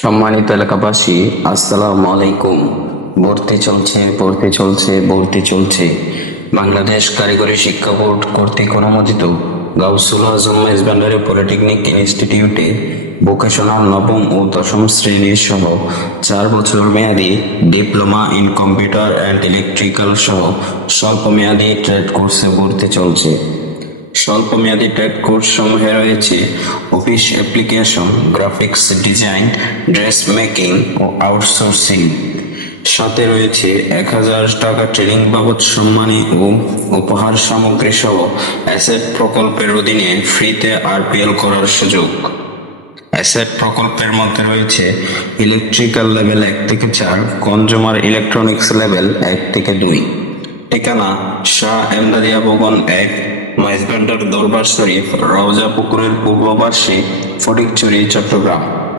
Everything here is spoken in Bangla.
সম্মানিত এলাকাবাসী, আসসালামু আলাইকুম। ভর্তি চলছে। বাংলাদেশ কারিগরি শিক্ষা বোর্ড কর্তৃক অনুমোদিত গাউসুল আজম মেজবান্ডারি পলিটেকনিক ইনস্টিটিউটে ভোকেশনাল নবম ও দশম শ্রেণীর সহ 4 বছর মেয়াদী diploma in computer and electrical সহ স্বল্পমেয়াদী ট্রেড কোর্সে ভর্তি চলছে। স্বল্পমেয়াদী ট্রেড কোর্স সমূহে রয়েছে office application, graphics design, dress making ও আউটসোর্সিং। সাথে রয়েছে 1000 টাকা ট্রেনিং বাবদ সম্মানী ও উপহার সামগ্রী সহ অ্যাসেট প্রকল্পের অধীনে ফ্রিতে আরপিএল করার সুযোগ। অ্যাসেট প্রকল্পের মধ্যে রয়েছে ইলেকট্রিক্যাল লেভেল 1 থেকে 4, কনজুমার ইলেকট্রনিক্স লেভেল 1 থেকে 2। ঠিকানা: শাহ এমদাদিয়া ভবন 1, মাইজবান্ডার দরবার শরীফ, রওজা পুকুরের পূর্ব পার্শ্বে, ফটিকছড়ি, চট্টগ্রাম।